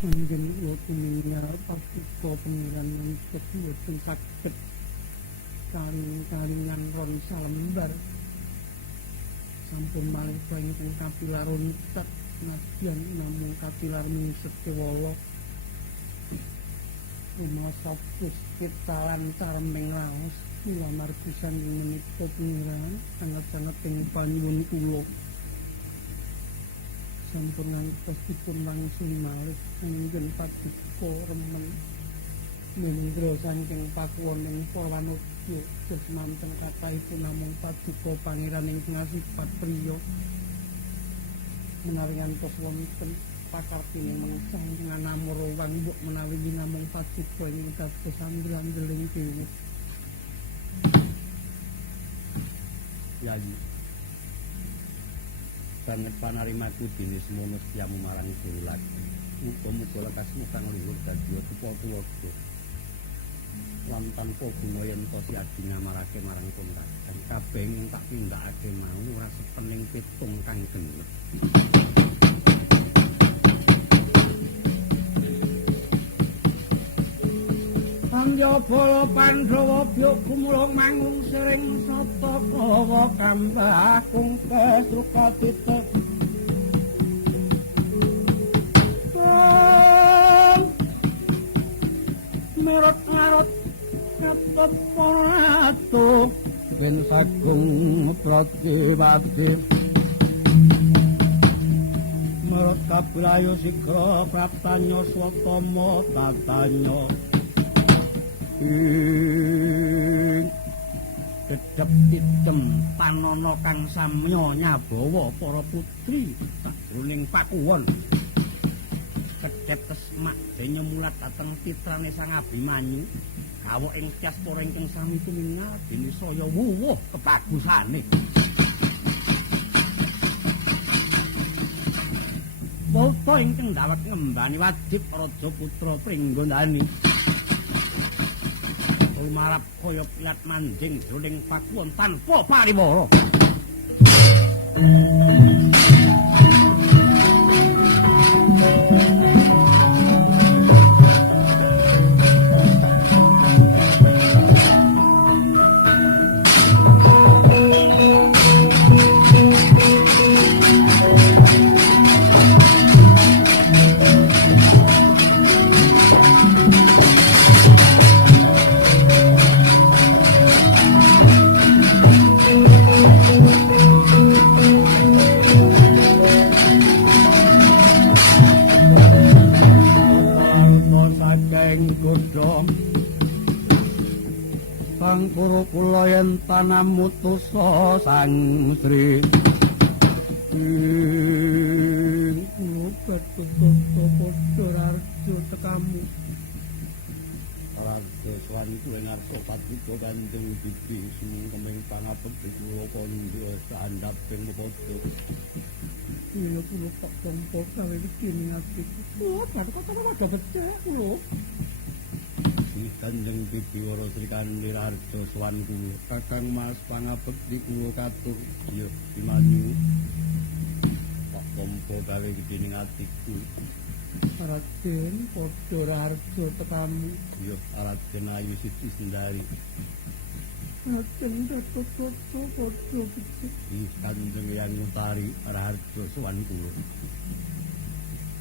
Panjen kula tuminga pasuta pengiran nangkep mboten saged kaling-kalingan ron salembar. Sampun malih ingkang kapilar runtet nadyan namung kapilar mingset kewala. Rumasa puskit lancar mengraos kula margisan menika pengiran sanget-sanget ing panyuwun kula. Sampun ngantos dipun wangsul malih ingkang paduka remen mendra saking pakuwoning Pawanodya dos manteng kathahipun namung paduka pangeran ingkang asipat priya menawi ngantos wonten pakartine mengsah nganamur wang mbok menawi namung paduka ingkang dados andel-andeling dewa. Yayi banget panarimaku dene semono setiamu marang dewi lagi. Muga-muga lekasmu kang luhur dadi tuwa-tuwa. Lan tanpa guna yen to si adi ngamarake marang pungkasan. Kabeh ing tak pindhakake mau ora sepening pitung kang genep. Panjabala Pandhawa byuk kumulung mangung sering sata kawa kambah kungkes rukatita. Merot-ngarot kateponatu yen sagung pratiwati. Merot kabrayo sigra praptanya swatama tatanya. Dedep idem panana kang samya nyabawa para putri sajroning pakuwon. Kedhep kesmak dene mulat dateng titrane Sang Abimanyu. Kawok ing tias para ingkang sami tumingal dene saya wuwuh kebagusane. Walta ingkang ndawet ngembani wajib Raja Putra Pringgondani. Lumarap kaya pilat manjing jroning pakuwon tanpa pariwara. Sang pura kula yen panamutusa sang Sri. Kula badhe padha rajo tekamu. Rajo swanku ing arsa paduka Kanjeng Bibi sumengkeming pangapekti kula kandha sandhap ping padha. Kula kok tampa gawe kene atiku. Kula padha becik kula. Kanjeng Bibi Wara Sri Kandi Raharja swanku Kakang Mas pangabekti kula katur ya dimanyu kok tampa gawe dening atiku. Raden padha Raharja tekamu ya Raden Ayu Siti Sendari. Raden Datuk-datuk padha becik. Kanjeng Yang Utari Raharja swanku.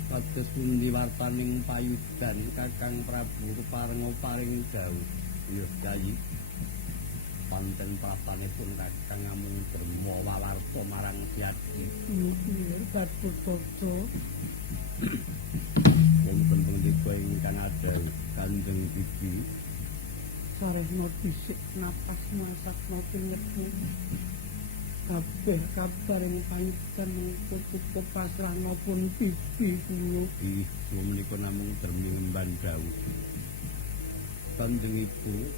Kados pundi wartaning payudan Kakang Prabu keparenga paring dawuh. Ya Yayi. Panten prapanipun Kakang namung derma wawarta marang Siadi. Nggih, Datuk-datuk. Wonten pendika ingkang adhawuh Kanjeng Bibi. Sarehna dhisik napas masakna pingetmu. Kabeh kabar ing panyutan cukup pasrahna pun Bibi kula. Ih, kula menika namung dermi ngemban dawuh. Kanjeng Ibu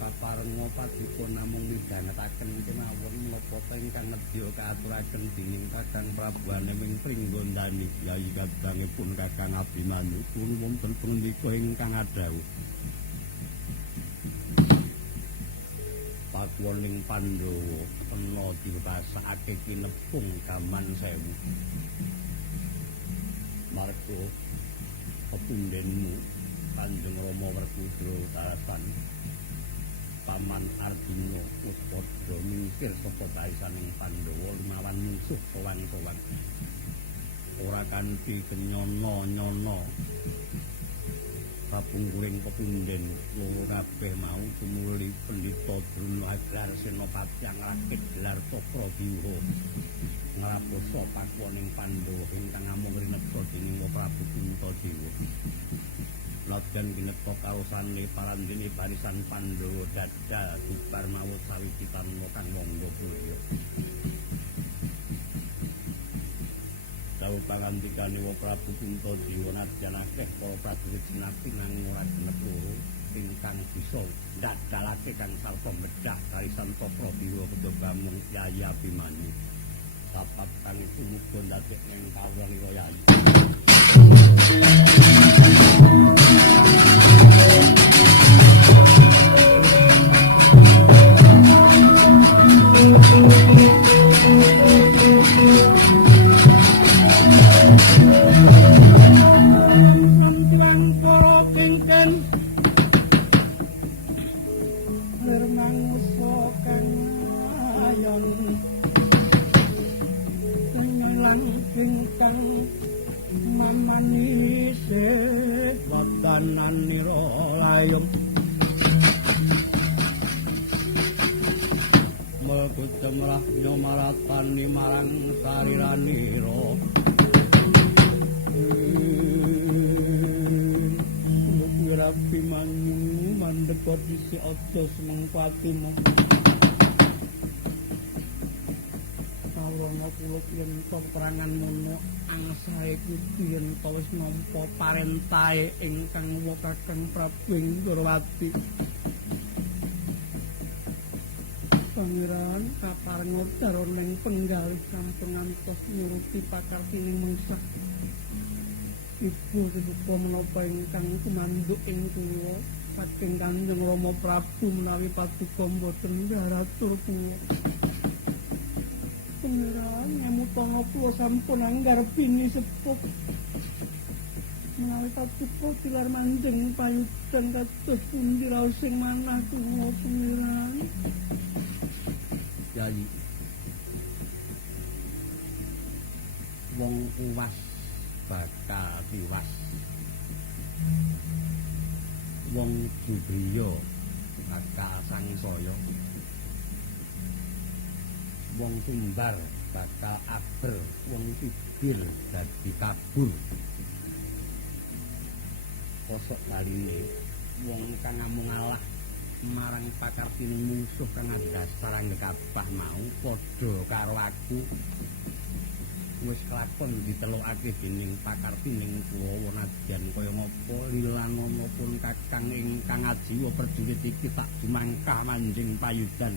paparenga paduka namung midhangetaken kemawon menapa ingkang nedya kaaturaken dening Kakang Prabu Aneming Pringgondani Yayi kadangipun Kakang Abimanyu pun wonten pendika ingkang adhawuh. Pakuwoning Pandhawa ana diwasakake kinepung gaman sewu. Marga pepundhenmu Kanjeng Rama Werkudara Tarasan Paman Arjuna wis padha mingkir saka kaisaning Pandhawa limawan musuh sowan-sowan ora kanthi kenyono-nyono kapungkuring pepundhen loro kabeh mau tumuli Pendhita Druna Aglar Senopati ngrakit gelar Cakrabiwuha ngraposa pakuwoning Pandhawa ingkang amung rineksa dening Prabu Kuntadewa. Nadyan gineka karosane parandene barisan Pandhawa dadal bubar mawut sawijitan kang mangga mulya. Dawuh pangandikane Prabu Kuntadewa nadyan akeh para prajurit senapi nanging ora genep loro ingkang bisa ndadalake kang sarta medhak barisan Cakrabiwuha kejaba mung Yayi Abimanyu. Sapat kang muga ndadekne kawulanira Yayi. Jemrah nyomaratani marang sariranira Lukira Abimanyu mandheka dhisik aja semengpatimu Kawrana kula yen peperangan mono angsahe kudu yen wis nampa parentahe ingkang wa Kakang Prabu Indrawati Pangeran kaparenga daroning penggalih sampun ngantos nuruti pakartining mengsah. Ibu sepupu menapa ingkang kumanduk ing kula saking Kanjeng Rama Prabu menawi paduka boten ndaratur kula. Pangeran nyamutana kula sampun anggarpini sepuh. Menawi paduka tilar manjing payudan kados pundi raos sing manah kula pangeran. Yayi wong uwas bakal tiwas wong jubriya bakal sangsaya wong tumbar bakal aber wong sugih dadi kabur kosok baline wong kang amung alah marang pakartining musuh kang adhasar ngekabah mau padha karo aku wis kelakon ditelokake dening pakartining Kurawa nadyan kaya ngapa lilanana pun kakang ingkang ajiwa prajurit iki tak dumangkah manjing payudan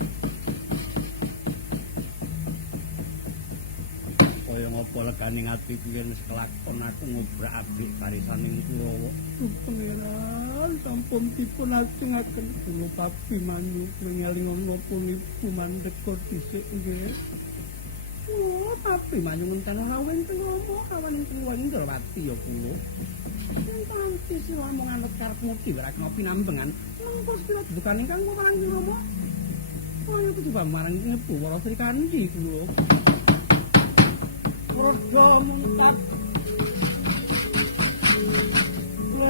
kaya ngapa leganing atiku yen kelakon aku ngobrak-abrik barisaning Kurawa pangeran sampun dipun ajengaken kula Abimanyu ngelingono punipun mandheka dhisik nggih oh Abimanyu ngenten ora wenten ngomong kawan kula Indrawati ya kula yen kanthi sira mung anut karepmu dhewe ra kena pinambengan mengko pira dukan ingkang marang Rama kaya coba marang ngepu Wara Sri Kandi kula Rodo mungkap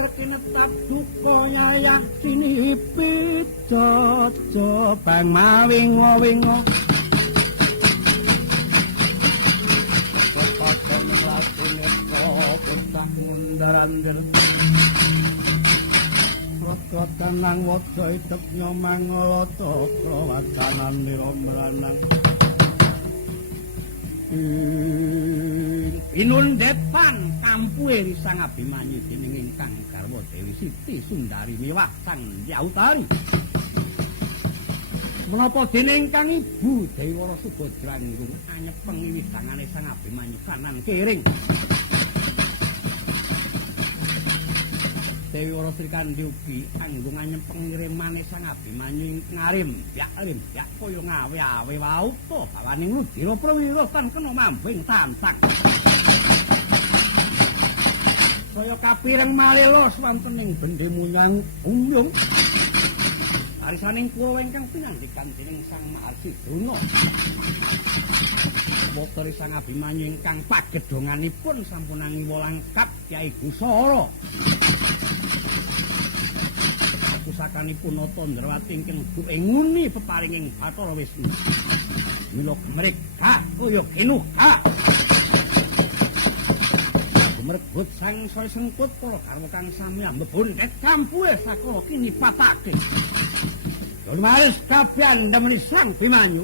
kinetap duka yayah sinipit jojo bang mawingo-wingo kepakon latine kotak ngundarandir rot-rotan nang waja idep nyomang ngolota krawacanan niromranang Inundepan kampuhe Risang Abimanyu dening ingkang garwa Dewi Siti Sundari miwah Sang Yautari. Menapa dening ingkang Ibu Dewi Wara Subadrangung anyepeng widangane Sang Abimanyu kanan kering. Dewi Wara Sri Kandi ugi anggung anyepeng ngirimane Sang Abimanyu ngarim yak kaya ngawe-awe wau to bawaning Ludira Prawira tan kena mambing tantang. saya kapireng malih swantening bendhe munyang umyung. Arisaning kula ingkang pinandikan dening Sang Maharsi Druna. Moteri Sang Abimanyu ingkang pagedhonganipun sampun angiwa langkap Kyai Gusara. Pusakanipun Nata Ndrawati ingkang nguni peparinging Bathara Wisnu. Mila mereka kaya genuha. Merebut sang saya sengkut para garwa kang sami mbebondet kampuhe sakala kini patake. Dene maris kabeh ndemeni Sang Abimanyu.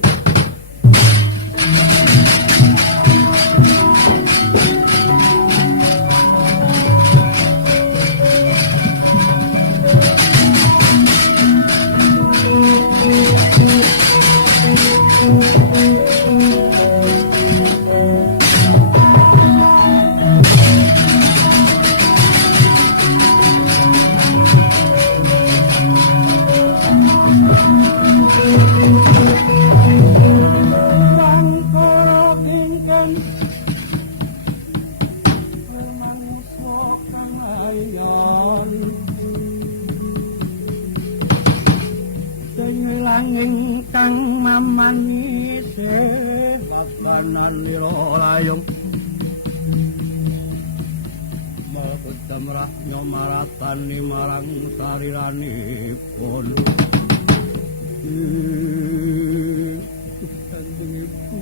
Nyomaratani marang sariranipun. Kanjeng Ibu,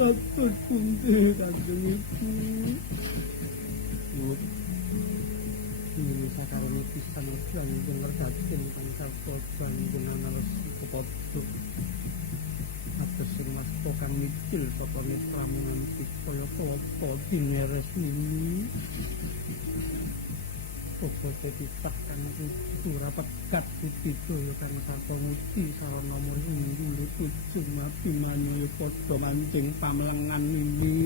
atur pundi Kanjeng Ibu. Ini sakarone pisan kanjeng ngerdaken kang sarta panjenengan resi kepodo. Atus sing masta kang mikil saka netramungan kaya apa dineres ini. Pokok titah kang kudu rapat kat ditidaya kang sarta nguti sarana munggul tujuh Abimanyu padha mancing pamlengan ini.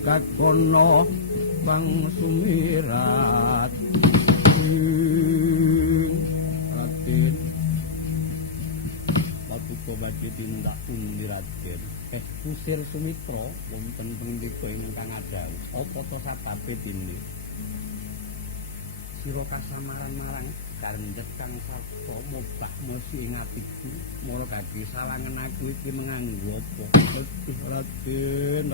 Gagono bang sumirat Raden Patuko badhe tindak pundi Raden kusir Sumitra wonten pendika ingkang adhawuh apa to sababe tindi sira kasamaran marang karendhet kang sarta mobah mesti ing atiku mara dadi salangen aku iki menganggo apa Raden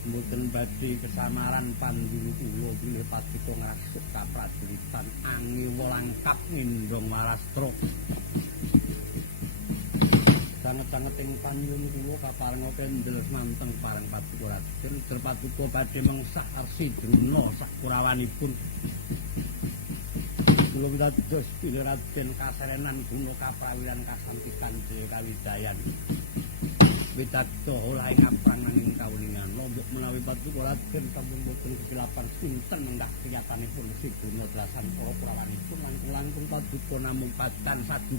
mboten badhe kesamaran pandulu kula bilih patiko ngrasuk kaprajuritan angiwa langkap nindong Marastra sanget-sanget ing panyuwun kula kaparenga kendel manteng pareng Patuko Raden Patuko badhe mengsah Arsi Druna sakurawanipun kula dados bilih Raden kaserenan guna kaprawiran kasantikan Jaya Kawijayan Witagda olahe ngaprang nanging kawuningan lombok menawi paduka Raden sampun boten kekilapan sinten endah kriyatanipun Siguna Drasan para kulawanipun langkung-langkung paduka namung patan sadu